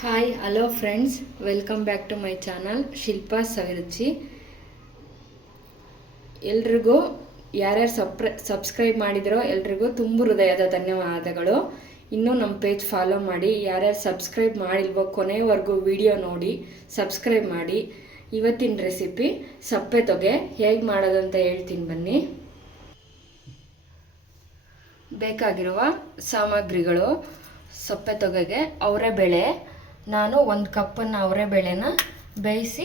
Hi hello friends, welcome back to my channel Shilpa Saviruchi. ಎಲ್ರಿಗೂ ಯಾರ್ಯಾರು subscribe ಮಾಡಿದ್ರೋ ಎಲ್ರಿಗೂ ತುಂಬ ಹೃದಯದ ಧನ್ಯವಾದಗಳು. ಇನ್ನೂ ನಮ್ಮ ಪೇಜ್ ಫಾಲೋ ಮಾಡಿ. ಯಾರ್ಯಾರು ಸಬ್ಸ್ಕ್ರೈಬ್ ಮಾಡಿಲ್ವೋ ಕೊನೆವರೆಗೂ ವಿಡಿಯೋ ನೋಡಿ ಸಬ್ಸ್ಕ್ರೈಬ್ ಮಾಡಿ. ಇವತ್ತಿನ ರೆಸಿಪಿ ಸಪ್ಪೆ ತೊಗೆ ಹೇಗೆ ಮಾಡೋದಂತ ಹೇಳ್ತೀನಿ ಬನ್ನಿ. ಬೇಕಾಗಿರುವ ಸಾಮಗ್ರಿಗಳು: ಸಪ್ಪೆ ತೊಗೆಗೆ ಅವರೆಬೇಳೆ. ನಾನು 1 ಕಪ್ಪನ್ನು ಅವರೆಬೇಳೆನ ಬೇಯಿಸಿ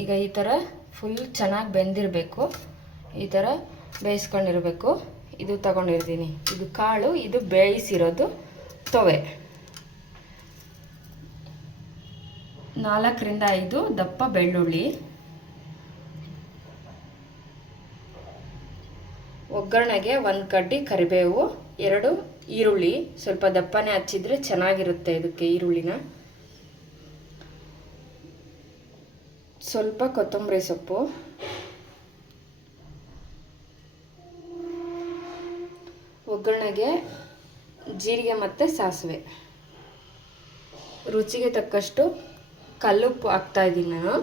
ಈಗ ಈ ಥರ ಫುಲ್ ಚೆನ್ನಾಗಿ ಬೆಂದಿರಬೇಕು. ಈ ಥರ ಬೇಯಿಸ್ಕೊಂಡಿರಬೇಕು. ಇದು ತಗೊಂಡಿರ್ತೀನಿ, ಇದು ಕಾಳು, ಇದು ಬೇಯಿಸಿರೋದು ತೊವೆ. 4 ರಿಂದ 5 ದಪ್ಪ ಬೆಳ್ಳುಳ್ಳಿ. ಒಗ್ಗರಣೆಗೆ 1 ಕಡ್ಡಿ ಕರಿಬೇವು, 2 ಈರುಳ್ಳಿ, ಸ್ವಲ್ಪ ದಪ್ಪನೇ ಹಚ್ಚಿದ್ರೆ ಚೆನ್ನಾಗಿರುತ್ತೆ ಇದಕ್ಕೆ ಈರುಳ್ಳಿನ. ಸ್ವಲ್ಪ ಕೊತ್ತಂಬರಿ ಸೊಪ್ಪು, ಒಗ್ಗರಣೆಗೆ ಜೀರಿಗೆ ಮತ್ತು ಸಾಸಿವೆ, ರುಚಿಗೆ ತಕ್ಕಷ್ಟು ಕಲ್ಲುಪ್ಪು ಹಾಕ್ತಾ ಇದ್ದೀನಿ ನಾನು.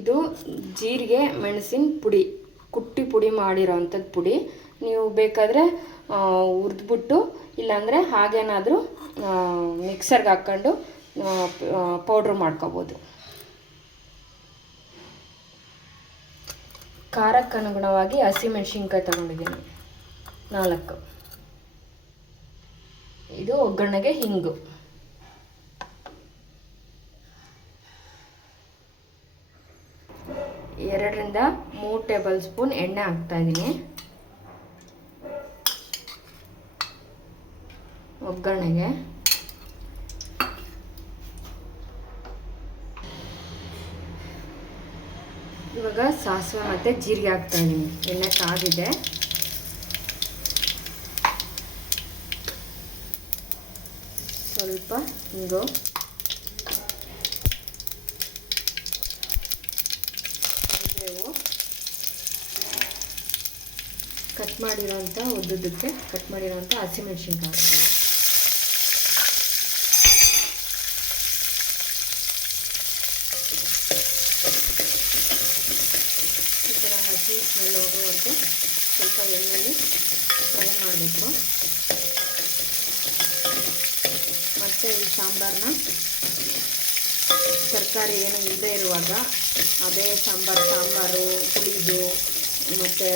ಇದು ಜೀರಿಗೆ ಮೆಣಸಿನ ಪುಡಿ, ಕುಟ್ಟಿ ಪುಡಿ ಮಾಡಿರೋ ಅಂಥದ್ದು ಪುಡಿ. ನೀವು ಬೇಕಾದರೆ ಹುರಿದ್ಬಿಟ್ಟು, ಇಲ್ಲಾಂದರೆ ಹಾಗೇನಾದರೂ ಮಿಕ್ಸರ್ಗೆ ಹಾಕ್ಕೊಂಡು ಪೌಡ್ರ್ ಮಾಡ್ಕೋಬೋದು. ಖಾರಕ್ಕೆ ಅನುಗುಣವಾಗಿ ಹಸಿಮೆಣ್ಸಿನ್ಕಾಯಿ ತಗೊಂಡಿದ್ದೀನಿ 4. ಇದು ಒಗ್ಗರಣೆಗೆ ಹಿಂಗು. ಎರಡರಿಂದ 3 ಟೇಬಲ್ ಸ್ಪೂನ್ ಎಣ್ಣೆ ಹಾಕ್ತಾಯಿದ್ದೀನಿ. ಒಗ್ಗರಣೆಗೆ ಇವಾಗ ಸಾಸಿವೆ ಮತ್ತು ಜೀರಿಗೆ ಹಾಕ್ತಾಯಿದ್ದೀನಿ. ಎಣ್ಣೆ ಕಾದಿದೆ. ಸ್ವಲ್ಪ ಹಿಂಗು, ಕರಿಬೇವು, ಕಟ್ ಮಾಡಿರೋಂಥ ಉದ್ದುದ್ದಕ್ಕೆ ಕಟ್ ಮಾಡಿರೋಂಥ ಹಸಿಮೆಣ್ಸಿನ್ಕಾಯಿ ಹಾಕ್ತೀನಿ. ಈ ಥರ ಹಸಿ ಸ್ಮೆಲ್ ಹೋಗೋವರೆಗೂ ಸ್ವಲ್ಪ ಎಣ್ಣೆಯಲ್ಲಿ ಫ್ರೈ ಮಾಡಬೇಕು. ಮತ್ತು ಈ ಸಾಂಬಾರನ್ನ ತರಕಾರಿ ಏನು ಇಲ್ಲದೆ ಇರುವಾಗ ಅದೇ ಸಾಂಬಾರು ಪುಡಿದು ಮತ್ತು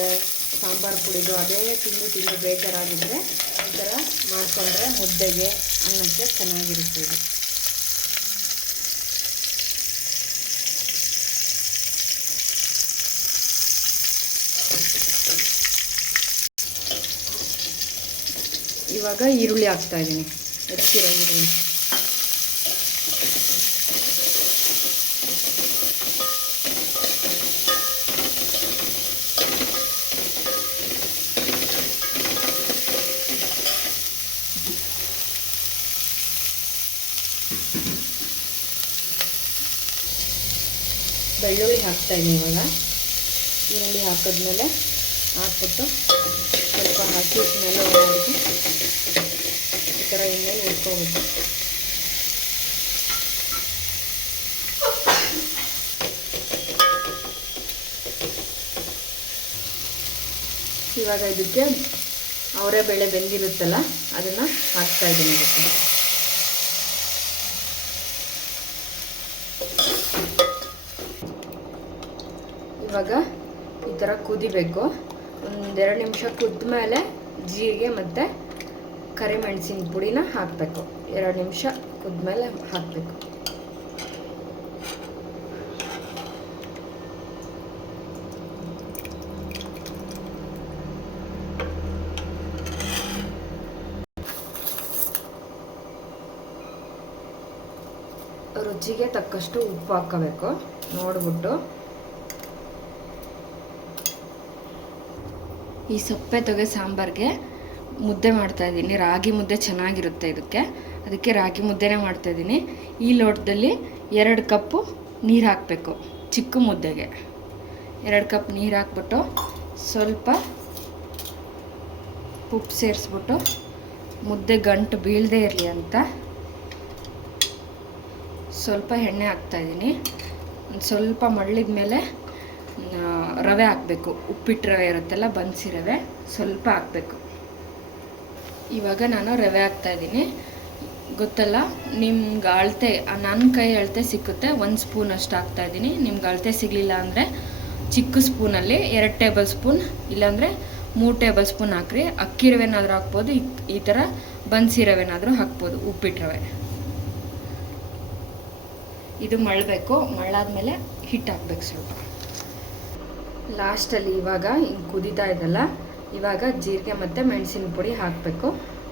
ಸಾಂಬಾರು ಪುಡಿದು ಅದೇ ತಿಂದು ಬೇಜಾರಾಗಿದ್ದರೆ ಈ ಥರ ಮಾಡಿಕೊಂಡ್ರೆ ಮುದ್ದೆಗೆ ಅನ್ನಕ್ಕೆ ಚೆನ್ನಾಗಿರುತ್ತೆ ಇದು. ಇವಾಗ ಈರುಳ್ಳಿ ಹಾಕ್ತಾಯಿದ್ದೀನಿ, ಹೆಚ್ಚಿರೋ ಈರುಳ್ಳಿ. ಬೆಳ್ಳುಳ್ಳಿ ಹಾಕ್ತಾಯಿದ್ದೀನಿ ಇವಾಗ. ಈರುಳ್ಳಿ ಹಾಕಿದ್ಮೇಲೆ ಹಾಕ್ಬಿಟ್ಟು ಸ್ವಲ್ಪ ಹಸಿ ಸ್ಮೆಲ್ ಹೋಗೋವರೆಗೂ ಈ ಥರ ಎಣ್ಣೆಲಿ ಹುರ್ಕೋಬೇಕು. ಇವಾಗ ಇದಕ್ಕೆ ಅವರೆಬೇಳೆ ಬೆಂದಿರುತ್ತಲ್ಲ ಅದನ್ನು ಹಾಕ್ತಾಯಿದ್ದೀನಿ ಇದಕ್ಕೆ. ಇವಾಗ ಈ ಥರ ಕುದಿಬೇಕು. 1-2 ನಿಮಿಷ ಕುದ್ದ ಮೇಲೆ ಜೀರಿಗೆ ಮತ್ತು ಕರಿಮೆಣಸಿನ ಪುಡಿನ ಹಾಕಬೇಕು. 2 ನಿಮಿಷ ಕುದ್ಮೇಲೆ ಹಾಕಬೇಕು. ರುಚಿಗೆ ತಕ್ಕಷ್ಟು ಉಪ್ಪು ಹಾಕಬೇಕು ನೋಡಿಬಿಟ್ಟು. ಈ ಸಪ್ಪೆ ತೊಗೆ ಸಾಂಬಾರಿಗೆ ಮುದ್ದೆ ಮಾಡ್ತಾಯಿದ್ದೀನಿ. ರಾಗಿ ಮುದ್ದೆ ಚೆನ್ನಾಗಿರುತ್ತೆ ಅದಕ್ಕೆ ರಾಗಿ ಮುದ್ದೆನೇ ಮಾಡ್ತಾಯಿದ್ದೀನಿ. ಈ ಲೋಟದಲ್ಲಿ 2 ಕಪ್ಪು ನೀರು ಹಾಕಬೇಕು. ಚಿಕ್ಕ ಮುದ್ದೆಗೆ 2 ಕಪ್ ನೀರು ಹಾಕ್ಬಿಟ್ಟು ಸ್ವಲ್ಪ ಉಪ್ಪು ಸೇರಿಸ್ಬಿಟ್ಟು ಮುದ್ದೆ ಗಂಟು ಬೀಳದೇ ಇರಲಿ ಅಂತ ಸ್ವಲ್ಪ ಎಣ್ಣೆ ಹಾಕ್ತಾಯಿದ್ದೀನಿ. ಸ್ವಲ್ಪ ಮಳ್ಳಿದ ಮೇಲೆ ರವೆ ಹಾಕಬೇಕು. ಉಪ್ಪಿಟ್ಟು ರವೆ ಇರುತ್ತಲ್ಲ, ಬನ್ಸಿ ರವೆ ಸ್ವಲ್ಪ ಹಾಕಬೇಕು. ಇವಾಗ ನಾನು ರವೆ ಹಾಕ್ತಾಯಿದ್ದೀನಿ. ಗೊತ್ತಲ್ಲ, ನಿಮ್ಗೆ ಅಳತೆ ನನ್ನ ಕೈ ಅಳತೆ ಸಿಕ್ಕುತ್ತೆ 1 ಸ್ಪೂನ್ ಅಷ್ಟು ಹಾಕ್ತಾಯಿದ್ದೀನಿ. ನಿಮ್ಗೆ ಅಳತೆ ಸಿಗಲಿಲ್ಲ ಅಂದರೆ ಚಿಕ್ಕ ಸ್ಪೂನಲ್ಲಿ 2 ಟೇಬಲ್ ಸ್ಪೂನ್ ಇಲ್ಲಾಂದರೆ 3 ಟೇಬಲ್ ಸ್ಪೂನ್ ಹಾಕ್ರಿ. ಅಕ್ಕಿ ರವೆನಾದರೂ ಹಾಕ್ಬೋದು, ಈ ಥರ ಬನ್ಸಿ ರವೆನಾದರೂ ಹಾಕ್ಬೋದು, ಉಪ್ಪಿಟ್ಟು ರವೆ. ಇದು ಮಳ್ಳಬೇಕು. ಮಳ್ಳಾದ್ಮೇಲೆ ಹಿಟ್ಟು ಹಾಕ್ಬೇಕು ಸ್ವಲ್ಪ. ಲಾಸ್ಟಲ್ಲಿ ಇವಾಗ ಹಿಂಗೆ ಕುದೀತಾ ಇದೆಲ್ಲ, ಇವಾಗ ಜೀರಿಗೆ ಮತ್ತು ಮೆಣಸಿನ ಪುಡಿ ಹಾಕಬೇಕು.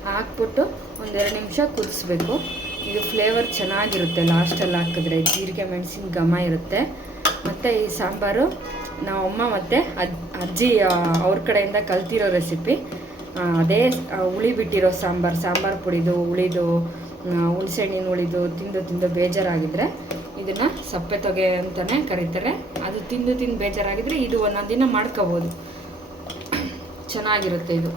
ಹಾಕ್ಬಿಟ್ಟು 1-2 ನಿಮಿಷ ಕುದಿಸ್ಬೇಕು. ಇದು ಫ್ಲೇವರ್ ಚೆನ್ನಾಗಿರುತ್ತೆ ಲಾಸ್ಟಲ್ಲಿ ಹಾಕಿದ್ರೆ, ಜೀರಿಗೆ ಮೆಣಸಿನ ಘಮ ಇರುತ್ತೆ. ಮತ್ತು ಈ ಸಾಂಬಾರು ನಮ್ಮಮ್ಮ ಮತ್ತು ಅಜ್ಜಿ ಅವ್ರ ಕಡೆಯಿಂದ ಕಲ್ತಿರೋ ರೆಸಿಪಿ. ಅದೇ ಹುಳಿ ಬಿಟ್ಟಿರೋ ಸಾಂಬಾರು ಪುಡಿದು ಹುಳಿದು ಹುಣಸೆಹಣ್ಣಿನ ಹುಳಿದು ತಿಂದು ಬೇಜಾರಾಗಿದ್ದರೆ ಇದನ್ನು ಸಪ್ಪೆ ತೊಗೆ ಅಂತಲೇ ಕರೀತಾರೆ. ಅದು ತಿಂದು ಬೇಜಾರಾಗಿದ್ದರೆ ಇದು ಒಂದೊಂದು ದಿನ ಮಾಡ್ಕೋಬೋದು, ಚೆನ್ನಾಗಿರುತ್ತೆ ಇದು.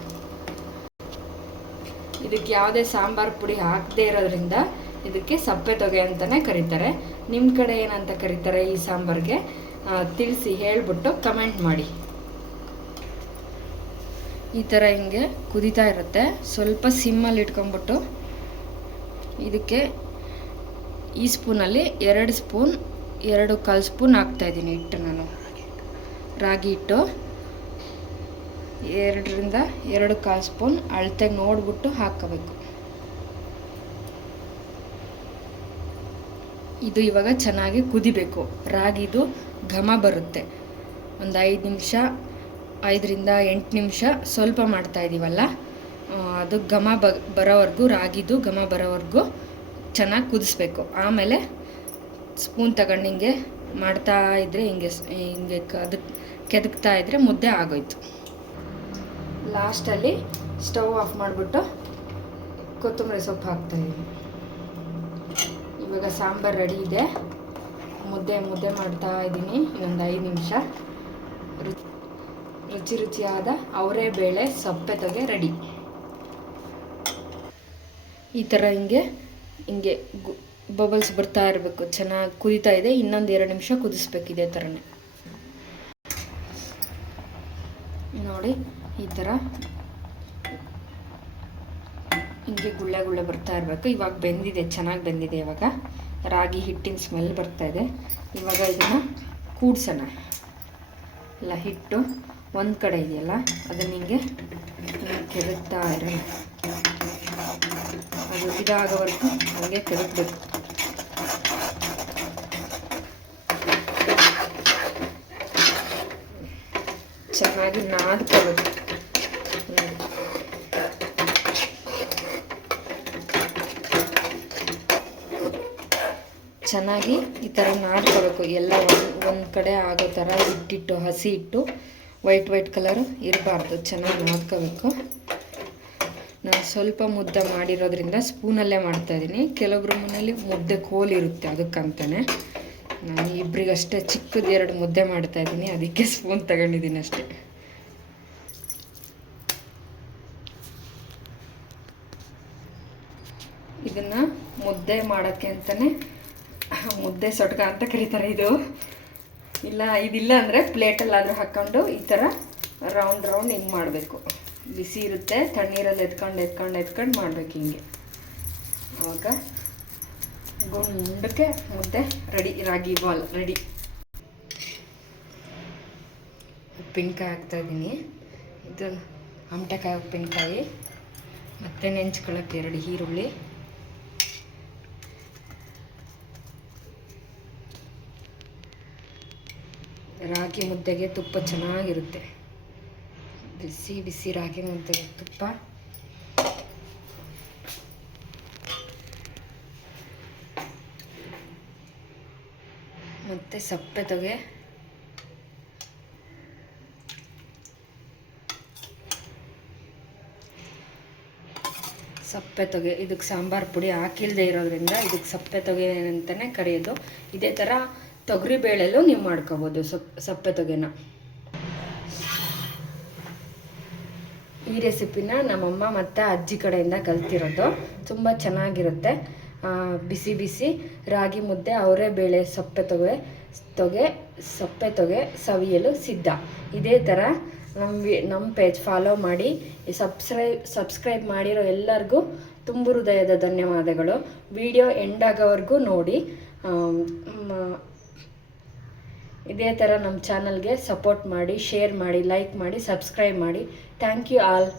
ಇದಕ್ಕೆ ಯಾವುದೇ ಸಾಂಬಾರು ಪುಡಿ ಹಾಕದೇ ಇರೋದ್ರಿಂದ ಇದಕ್ಕೆ ಸಪ್ಪೆ ತೊಗೆ ಅಂತಲೇ ಕರೀತಾರೆ. ನಿಮ್ಮ ಕಡೆ ಏನಂತ ಕರೀತಾರೆ ಈ ಸಾಂಬಾರಿಗೆ ತಿಳಿಸಿ, ಹೇಳಿಬಿಟ್ಟು ಕಮೆಂಟ್ ಮಾಡಿ. ಈ ಥರ ಹಿಂಗೆ ಕುದೀತಾ ಇರುತ್ತೆ. ಸ್ವಲ್ಪ ಸಿಮ್ಮಲ್ಲಿ ಇಟ್ಕೊಂಬಿಟ್ಟು ಇದಕ್ಕೆ ಈ ಸ್ಪೂನಲ್ಲಿ 2 ಸ್ಪೂನ್ 2-1/4 ಸ್ಪೂನ್ ಹಾಕ್ತಾಯಿದ್ದೀನಿ ಹಿಟ್ಟು. ನಾನು ರಾಗಿ ಹಿಟ್ಟು 2-2.25 ಸ್ಪೂನ್ ಅಳತೆಗೆ ನೋಡಿಬಿಟ್ಟು ಹಾಕ್ಕೋಬೇಕು. ಇದು ಇವಾಗ ಚೆನ್ನಾಗಿ ಕುದಿಬೇಕು. ರಾಗಿದು ಘಮ ಬರುತ್ತೆ. ಒಂದು 5 ನಿಮಿಷ 5-8 ನಿಮಿಷ ಸ್ವಲ್ಪ ಮಾಡ್ತಾಯಿದ್ದೀವಲ್ಲ, ಅದು ಘಮ ಬರೋವರೆಗೂ, ರಾಗಿದು ಘಮ ಬರೋವರೆಗೂ ಚೆನ್ನಾಗಿ ಕುದಿಸ್ಬೇಕು. ಆಮೇಲೆ ಸ್ಪೂನ್ ತಗೊಂಡು ಹಿಂಗೆ ಮಾಡ್ತಾ ಇದ್ದರೆ ಹಿಂಗೆ ಕೆದಕ್ತಾ ಇದ್ದರೆ ಮುದ್ದೆ ಆಗೋಯ್ತು. ಲಾಸ್ಟಲ್ಲಿ ಸ್ಟವ್ ಆಫ್ ಮಾಡಿಬಿಟ್ಟು ಕೊತ್ತಂಬರಿ ಸೊಪ್ಪು ಹಾಕ್ತಾಯಿದ್ದೀನಿ. ಇವಾಗ ಸಾಂಬಾರು ರೆಡಿ ಇದೆ. ಮುದ್ದೆ ಮಾಡ್ತಾ ಇದ್ದೀನಿ. ಇನ್ನೊಂದು 5 ನಿಮಿಷ. ರುಚಿಯಾದ ಅವರೇ ಬೇಳೆ ಸಪ್ಪೆ ತೊಗೆ ರೆಡಿ. ಈ ಥರ ಹಿಂಗೆ ಬಬಲ್ಸ್ ಬರ್ತಾ ಇರಬೇಕು. ಚೆನ್ನಾಗಿ ಕುದೀತಾ ಇದೆ. ಇನ್ನೊಂದು 2 ನಿಮಿಷ ಕುದಿಸ್ಬೇಕು ಇದೇ ಥರನೇ. ನೋಡಿ, ಈ ಥರ ಹಿಂಗೆ ಗುಳ್ಳೆ ಬರ್ತಾ ಇರಬೇಕು. ಇವಾಗ ಬೆಂದಿದೆ, ಚೆನ್ನಾಗಿ ಬೆಂದಿದೆ. ಇವಾಗ ರಾಗಿ ಹಿಟ್ಟಿನ ಸ್ಮೆಲ್ ಬರ್ತಾ ಇದೆ. ಇವಾಗ ಇದನ್ನು ಕೂಡ್ಸೋಣ. ಎಲ್ಲ ಹಿಟ್ಟು ಒಂದು ಕಡೆ ಇದೆಯಲ್ಲ, ಅದನ್ನು ಹಿಂಗೆ ಕೆದಕ್ತಾ ಇರೋಣ. ಅದು ಇದಾಗೋವರೆಗೂ ಹಾಗೆ ಕೆದಕಬೇಕು. ಚೆನ್ನಾಗಿ ನಾದ್ಕೋಬೇಕು. ಚೆನ್ನಾಗಿ ಈ ಥರ ನಾದ್ಕೋಬೇಕು. ಎಲ್ಲ ಒಂದು ಕಡೆ ಆಗೋ ಥರ ಹಿಟ್ಟಿಟ್ಟು, ಹಸಿ ಹಿಟ್ಟು ವೈಟ್ ಕಲರ್ ಇರಬಾರ್ದು. ಚೆನ್ನಾಗಿ ನಾದ್ಕೋಬೇಕು. ನಾನು ಸ್ವಲ್ಪ ಮುದ್ದೆ ಮಾಡಿರೋದ್ರಿಂದ ಸ್ಪೂನಲ್ಲೇ ಮಾಡ್ತಾಯಿದ್ದೀನಿ. ಕೆಲವೊಬ್ರ ಮನೇಲಿ ಮುದ್ದೆ ಕೋಲಿರುತ್ತೆ, ಅದಕ್ಕಂತಾನೆ. ನಾನು ಇಬ್ಬರಿಗಷ್ಟೇ ಚಿಕ್ಕದು 2 ಮುದ್ದೆ ಮಾಡ್ತಾಯಿದ್ದೀನಿ, ಅದಕ್ಕೆ ಸ್ಪೂನ್ ತಗೊಂಡಿದ್ದೀನಿ ಅಷ್ಟೇ. ಇದನ್ನು ಮುದ್ದೆ ಮಾಡೋಕ್ಕೆ ಅಂತಲೇ ಮುದ್ದೆ ಸೊಟ್ಕ ಅಂತ ಕರೀತಾರೆ. ಇದಿಲ್ಲ ಅಂದರೆ ಪ್ಲೇಟಲ್ಲಾದರೂ ಹಾಕ್ಕೊಂಡು ಈ ಥರ ರೌಂಡ್ ಹಿಂಗೆ ಮಾಡಬೇಕು. ಬಿಸಿ ಇರುತ್ತೆ, ತಣ್ಣೀರಲ್ಲಿ ಎತ್ಕೊಂಡು ಮಾಡಬೇಕು ಹಿಂಗೆ. ಆವಾಗ ಗುಂಡಕ್ಕೆ ಮುದ್ದೆ ರೆಡಿ. ರಾಗಿ ಬಾಲ್ ರೆಡಿ. ಉಪ್ಪಿನಕಾಯಿ ಹಾಕ್ತಾಯಿದ್ದೀನಿ. ಇದು ಆಮಟೆಕಾಯಿ ಉಪ್ಪಿನಕಾಯಿ, ಮತ್ತು ನೆಂಚ್ಕೊಳ್ಳೋಕ್ಕೆ 2 ಈರುಳ್ಳಿ, ರಾಗಿ ಮುದ್ದೆಗೆ ತುಪ್ಪ ಚೆನ್ನಾಗಿರುತ್ತೆ. ಬಿಸಿ ರಾಗಿ ಮುದ್ದೆಗೆ ತುಪ್ಪ. ಮತ್ತು ಸಪ್ಪೆ ತೊಗೆ, ಇದಕ್ಕೆ ಸಾಂಬಾರು ಪುಡಿ ಹಾಕಿಲ್ಲದೆ ಇರೋದ್ರಿಂದ ಇದಕ್ಕೆ ಸಪ್ಪೆ ತೊಗೆ ಅಂತಲೇ ಕರೆಯೋದು. ಇದೇ ಥರ ತೊಗರಿ ಬೇಳೆಲ್ಲೂ ನೀವು ಮಾಡ್ಕೋಬೋದು ಸಪ್ಪೆ ತೊಗೆನ. ಈ ರೆಸಿಪಿನ ನಮ್ಮಮ್ಮ ಮತ್ತು ಅಜ್ಜಿ ಕಡೆಯಿಂದ ಕಲ್ತಿರೋದು. ತುಂಬ ಚೆನ್ನಾಗಿರುತ್ತೆ. ಬಿಸಿ ಬಿಸಿ ರಾಗಿ ಮುದ್ದೆ, ಅವರೇ ಬೇಳೆ ಸೊಪ್ಪೆ ತೊಗೆ ಸವಿಯಲು ಸಿದ್ಧ. ಇದೇ ಥರ ನಮ್ಮ ಪೇಜ್ ಫಾಲೋ ಮಾಡಿ, ಸಬ್ಸ್ಕ್ರೈಬ್ ಮಾಡಿರೋ ಎಲ್ಲರಿಗೂ ತುಂಬ ಹೃದಯದ ಧನ್ಯವಾದಗಳು. ವಿಡಿಯೋ ಎಂಡ್ ಆಗೋವರೆಗೂ ನೋಡಿ. ಇದೇ ಥರ ನಮ್ಮ ಚಾನಲ್ಗೆ ಸಪೋರ್ಟ್ ಮಾಡಿ, ಶೇರ್ ಮಾಡಿ, ಲೈಕ್ ಮಾಡಿ, ಸಬ್ಸ್ಕ್ರೈಬ್ ಮಾಡಿ. Thank you all.